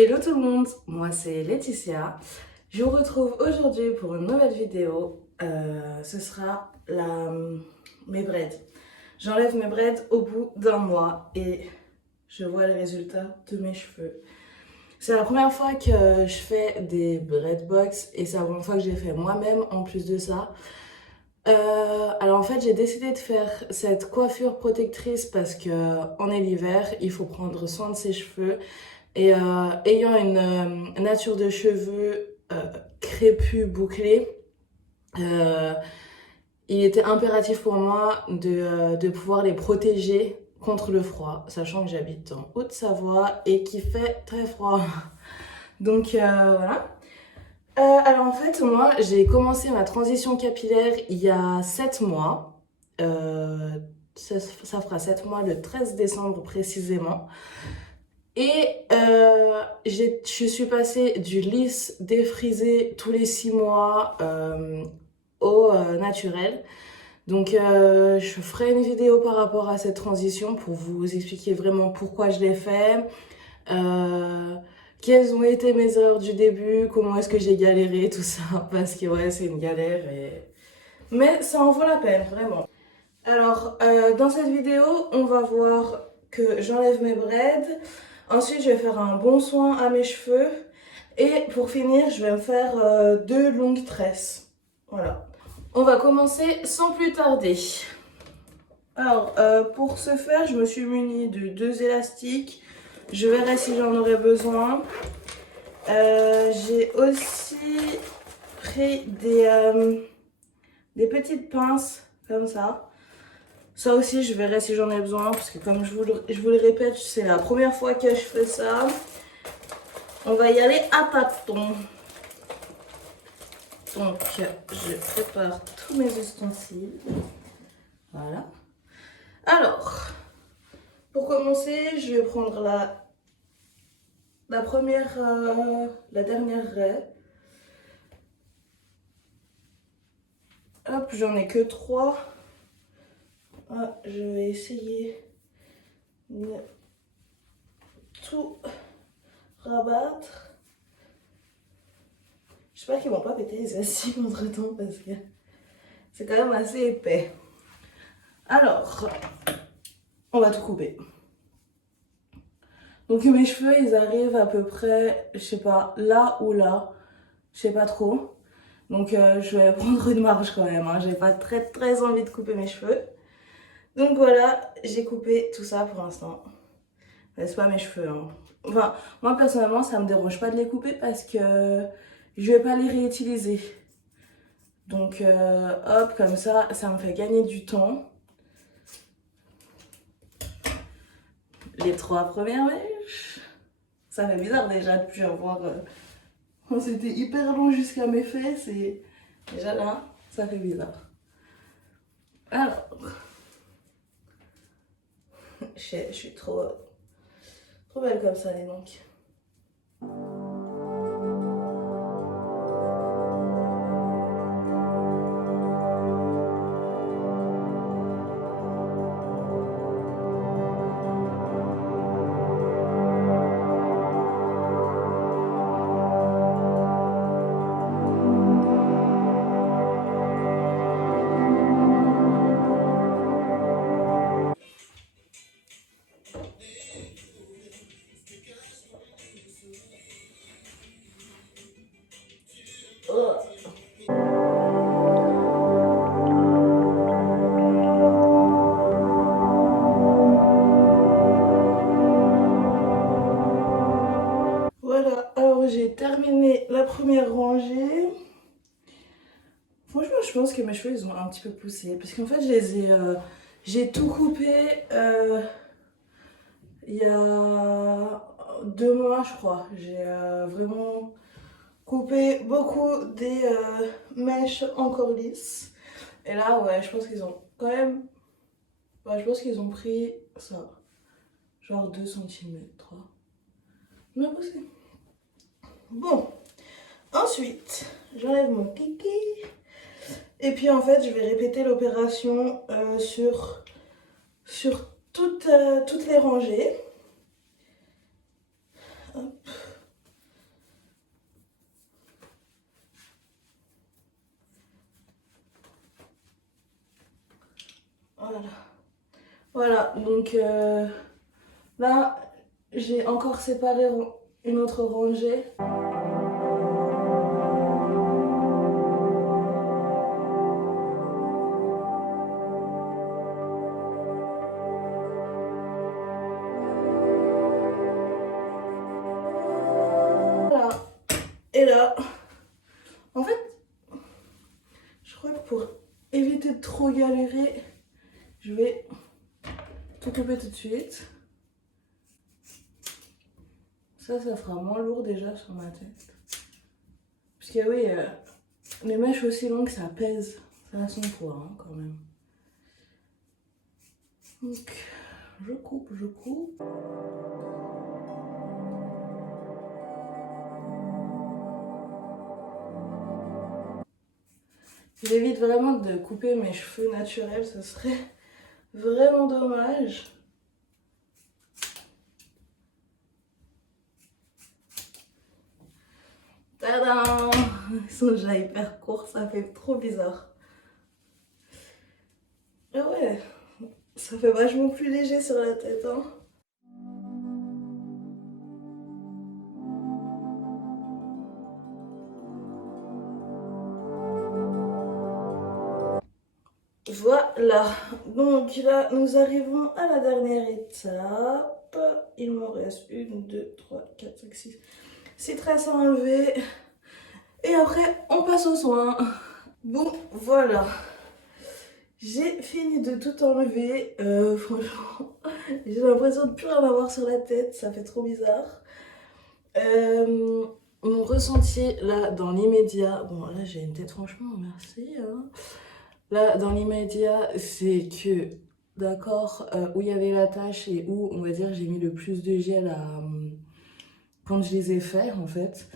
Hello tout le monde, moi c'est Laetitia. Je vous retrouve aujourd'hui pour une nouvelle vidéo. Ce sera mes braids. J'enlève mes braids au bout d'un mois et je vois les résultats de mes cheveux. C'est la première fois que je fais des braid box et c'est la première fois que j'ai fait moi-même en plus de ça. Alors en fait j'ai décidé de faire cette coiffure protectrice parce que on est l'hiver, il faut prendre soin de ses cheveux. Et ayant une nature de cheveux crépus, bouclés, euh, il était impératif pour moi de pouvoir les protéger contre le froid, sachant que j'habite en Haute-Savoie et qu'il fait très froid. Donc voilà. Alors en fait, moi, j'ai commencé ma transition capillaire il y a 7 mois. Euh, ça fera 7 mois le 13 décembre précisément. Et je suis passée du lisse défrisé tous les 6 mois au naturel. Donc je ferai une vidéo par rapport à cette transition pour vous expliquer vraiment pourquoi je l'ai fait, euh, quelles ont été mes erreurs du début, comment est-ce que j'ai galéré, tout ça, parce que ouais, c'est une galère. Mais ça en vaut la peine, vraiment. Alors, dans cette vidéo, on va voir que j'enlève mes braids. Ensuite, je vais faire un bon soin à mes cheveux. Et pour finir, je vais me faire 2 longues tresses. Voilà. On va commencer sans plus tarder. Alors, pour ce faire, je me suis munie de 2 élastiques. Je verrai si j'en aurai besoin. J'ai aussi pris des petites pinces comme ça. Ça aussi, je verrai si j'en ai besoin, parce que comme je vous le répète, c'est la première fois que je fais ça. On va y aller à tâtons. Donc, je prépare tous mes ustensiles. Voilà. Alors, pour commencer, je vais prendre la première, la dernière raie. Hop, j'en ai que 3. Ah, je vais essayer de tout rabattre. J'espère qu'ils vont pas péter les acides entre temps parce que c'est quand même assez épais. Alors, on va tout couper. Donc mes cheveux, ils arrivent à peu près, je sais pas, là ou là. Je sais pas trop. Donc je vais prendre une marge quand même. Hein. J'ai pas très envie de couper mes cheveux. Donc voilà, j'ai coupé tout ça pour l'instant. C'est pas mes cheveux. Hein. Enfin, moi personnellement, ça me dérange pas de les couper parce que je vais pas les réutiliser. Donc hop, comme ça me fait gagner du temps. Les 3 premières mèches. Ça fait bizarre déjà de plus avoir... quand c'était hyper long jusqu'à mes fesses et déjà là, ça fait bizarre. Alors, je suis trop belle comme ça, les donc. Voilà, alors j'ai terminé la première rangée. Franchement, je pense que mes cheveux, ils ont un petit peu poussé. Parce qu'en fait, j'ai tout coupé il y a 2 mois, je crois. J'ai vraiment coupé beaucoup des mèches encore lisses. Et là, ouais, je pense qu'ils ont quand même... Ouais, je pense qu'ils ont pris ça. Genre 2 cm, 3. Mais poussé. Bon, ensuite, j'enlève mon kiki. Et puis en fait, je vais répéter l'opération sur toutes les rangées. Hop. Voilà. Voilà, donc là, j'ai encore séparé une autre rangée. Voilà. Et là, en fait, je crois que pour éviter de trop galérer, je vais tout couper tout de suite. Ça fera moins lourd déjà sur ma tête. Parce que oui, les mèches aussi longues, ça pèse. Ça a son poids hein, quand même. Donc, je coupe. J'évite vraiment de couper mes cheveux naturels, ce serait vraiment dommage. Tadam! Ils sont déjà hyper courts, ça fait trop bizarre. Ah ouais, ça fait vachement plus léger sur la tête, hein. Voilà, donc là nous arrivons à la dernière étape. Il me reste 1, 2, 3, 4, 5, 6. 6 tresses à enlever. Et après, on passe aux soins. Bon, voilà. J'ai fini de tout enlever. Franchement, j'ai l'impression de plus rien avoir sur la tête. Ça fait trop bizarre. Mon ressenti, là, dans l'immédiat... Bon, là, j'ai une tête, franchement, merci. Hein. Là, dans l'immédiat, c'est que, d'accord, où il y avait la tache et où, on va dire, j'ai mis le plus de gel quand je les ai faits, en fait.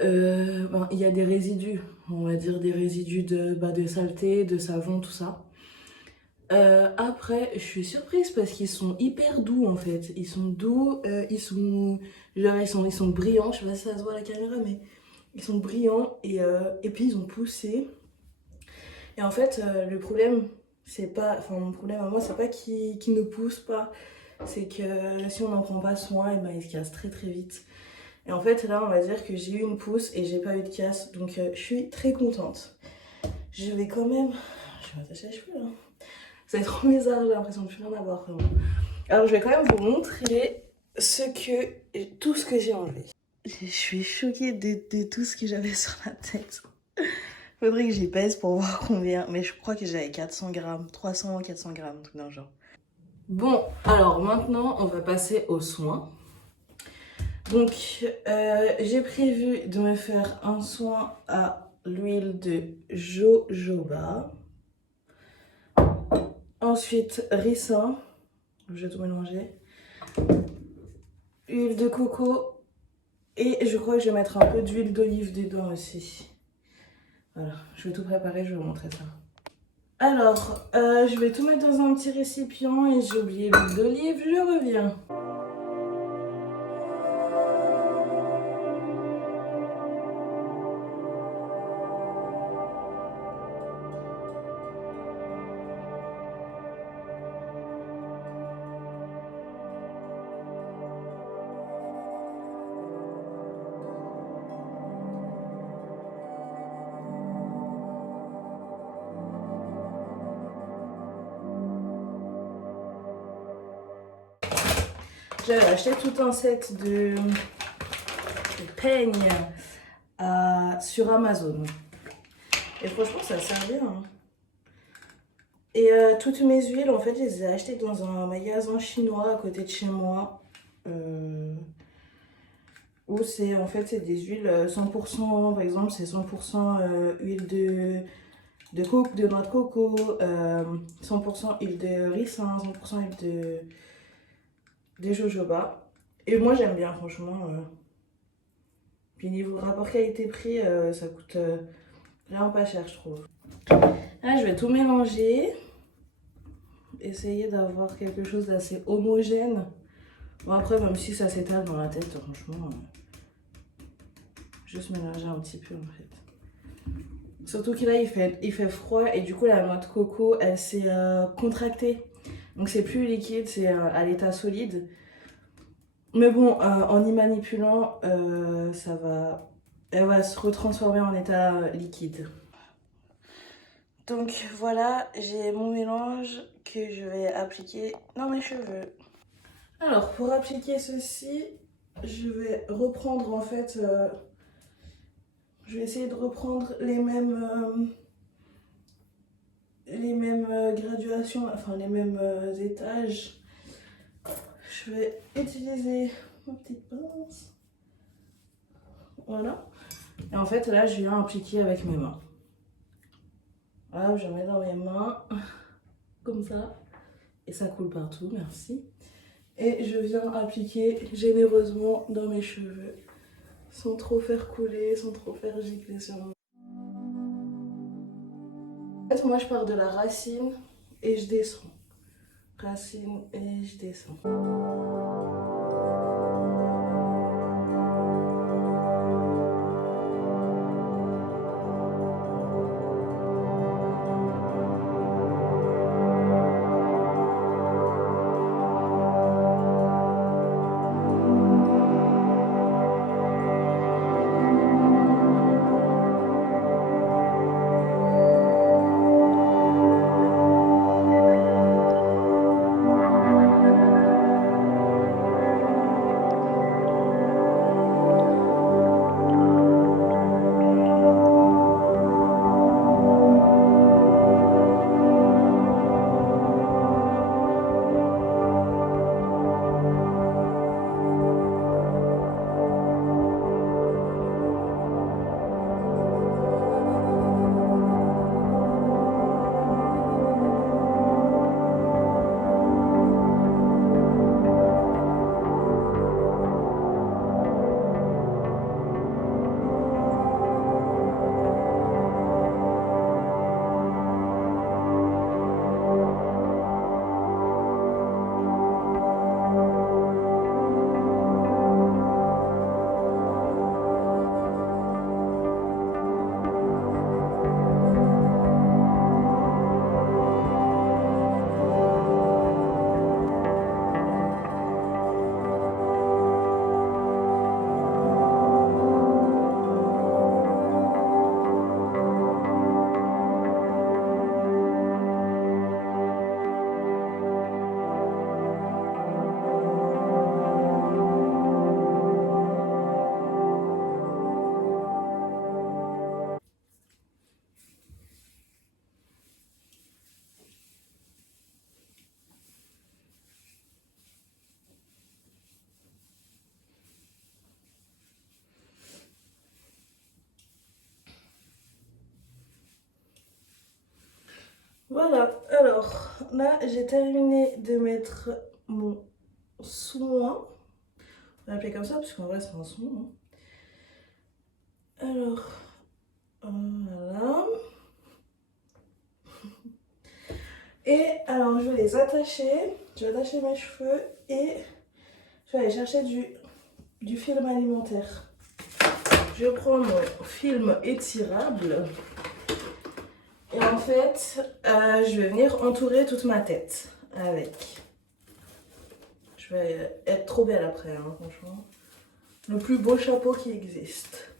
Il y a des résidus, on va dire des résidus de saleté, de savon, tout ça. Après, je suis surprise parce qu'ils sont hyper doux en fait. Ils sont doux, ils sont brillants. Je sais pas si ça se voit à la caméra, mais ils sont brillants et puis ils ont poussé. Et en fait, le problème, c'est pas, enfin mon problème à moi, c'est pas qu'ils ne poussent pas, c'est que si on n'en prend pas soin, et ben ils se cassent très très vite. Et en fait, là, on va dire que j'ai eu une pousse et j'ai pas eu de casse, donc je suis très contente. Je vais quand même, je vais m'attacher les cheveux là. Ça va être trop bizarre, j'ai l'impression de plus rien avoir vraiment. Alors je vais quand même vous montrer tout ce que j'ai enlevé. Je suis choquée de tout ce que j'avais sur la tête. Faudrait que j'y pèse pour voir combien, mais je crois que j'avais 400 grammes, 300 ou 400 grammes, tout dans le genre. Bon, alors maintenant on va passer aux soins. Donc j'ai prévu de me faire un soin à l'huile de jojoba. Ensuite, ricin, je vais tout mélanger. Huile de coco. Et je crois que je vais mettre un peu d'huile d'olive dedans aussi. Voilà, je vais tout préparer, je vais vous montrer ça. Alors, je vais tout mettre dans un petit récipient et j'ai oublié l'huile d'olive, je reviens. J'avais acheté tout un set de peignes sur Amazon. Et franchement, ça sert bien. Hein. Et toutes mes huiles, en fait, je les ai achetées dans un magasin chinois à côté de chez moi. Où c'est en fait c'est des huiles 100%, par exemple, c'est 100% huile de coco, de noix de coco, 100% huile de ricin, 100% huile de jojoba. Et moi j'aime bien franchement. Puis niveau rapport qualité-prix, ça coûte vraiment pas cher je trouve. Là je vais tout mélanger. Essayer d'avoir quelque chose d'assez homogène. Bon après même si ça s'étale dans la tête, franchement, juste mélanger un petit peu en fait. Surtout que là il fait froid et du coup la noix de coco elle s'est contractée. Donc c'est plus liquide, c'est à l'état solide. Mais bon, en y manipulant, elle va se retransformer en état liquide. Donc voilà, j'ai mon mélange que je vais appliquer dans mes cheveux. Alors pour appliquer ceci, je vais reprendre en fait, je vais essayer de reprendre les mêmes graduations, enfin les mêmes étages. Je vais utiliser ma petite pince. Voilà. Et en fait là je viens appliquer avec mes mains. Voilà, je mets dans mes mains, comme ça. Et ça coule partout, merci. Et je viens appliquer généreusement dans mes cheveux. Sans trop faire couler, sans trop faire gicler sur moi. En fait, moi je pars de la racine et je descends. Racine et je descends. Voilà, alors là j'ai terminé de mettre mon soin. On va l'appeler comme ça parce qu'en vrai c'est un soin. Hein. Alors, voilà. Et alors je vais les attacher. Je vais attacher mes cheveux et je vais aller chercher du film alimentaire. Je prends mon film étirable. Et en fait, je vais venir entourer toute ma tête avec. Je vais être trop belle après, hein, franchement. Le plus beau chapeau qui existe.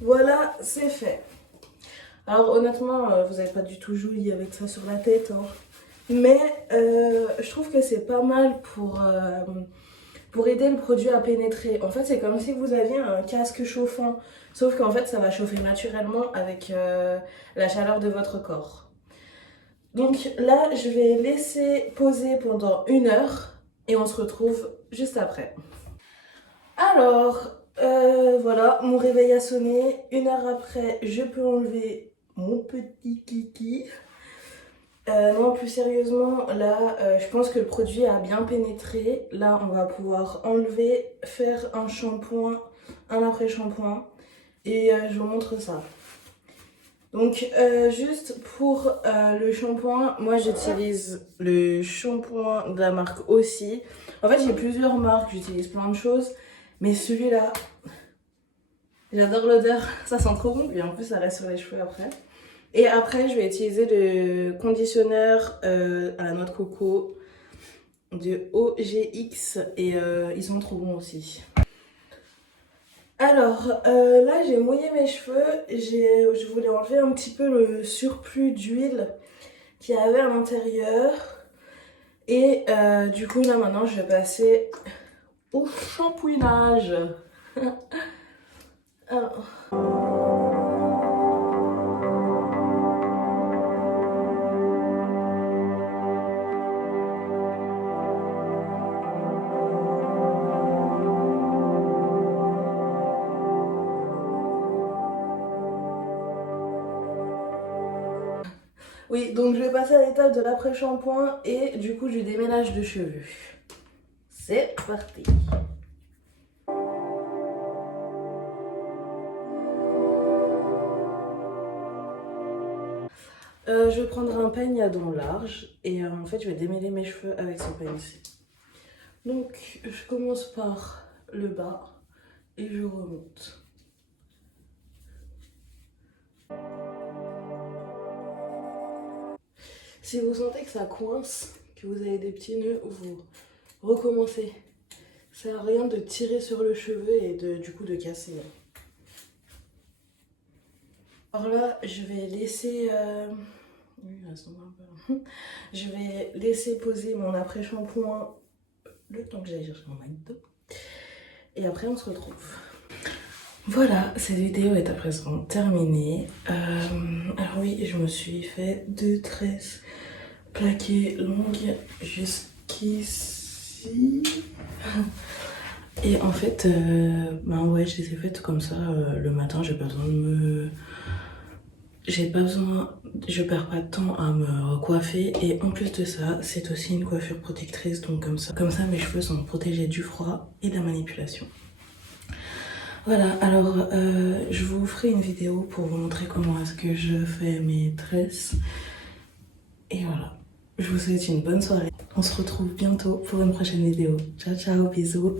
Voilà, c'est fait. Alors honnêtement, vous n'avez pas du tout joui avec ça sur la tête. Hein. Mais je trouve que c'est pas mal pour aider le produit à pénétrer. En fait, c'est comme si vous aviez un casque chauffant. Sauf qu'en fait, ça va chauffer naturellement avec la chaleur de votre corps. Donc là, je vais laisser poser pendant 1 heure et on se retrouve juste après. Alors, voilà, mon réveil a sonné. 1 heure après, je peux enlever mon petit kiki. Non, plus sérieusement, là, je pense que le produit a bien pénétré. Là, on va pouvoir enlever, faire un shampoing, un après-shampoing. Et je vous montre ça. Donc juste pour le shampoing, moi j'utilise le shampoing de la marque Aussi. En fait j'ai plusieurs marques, j'utilise plein de choses, mais celui-là, j'adore l'odeur, ça sent trop bon et en plus ça reste sur les cheveux après. Et après je vais utiliser le conditionneur à la noix de coco de OGX et ils sont trop bons aussi. Alors là j'ai mouillé mes cheveux, je voulais enlever un petit peu le surplus d'huile qu'il y avait à l'intérieur. Et du coup là maintenant je vais passer au shampouinage. Alors. Oui, donc je vais passer à l'étape de l'après-shampoing et du coup du déménage de cheveux. C'est parti. Je vais prendre un peigne à dents larges et en fait je vais démêler mes cheveux avec ce peigne-ci. Donc je commence par le bas et je remonte. Si vous sentez que ça coince, que vous avez des petits nœuds, vous recommencez. Ça sert à rien de tirer sur le cheveu et du coup de casser. Alors là, je vais laisser... Oui, je vais laisser poser mon après-shampoing le temps que j'aille chercher mon McDo. Et après, on se retrouve. Voilà, cette vidéo est à présent terminée. Alors oui, je me suis fait 2 tresses plaquées longues jusqu'ici. Et en fait, ben ouais, je les ai faites comme ça le matin. J'ai pas besoin de me... je perds pas de temps à me recoiffer. Et en plus de ça, c'est aussi une coiffure protectrice. Donc comme ça mes cheveux sont protégés du froid et de la manipulation. Voilà, alors je vous ferai une vidéo pour vous montrer comment est-ce que je fais mes tresses. Et voilà, je vous souhaite une bonne soirée. On se retrouve bientôt pour une prochaine vidéo. Ciao ciao, bisous.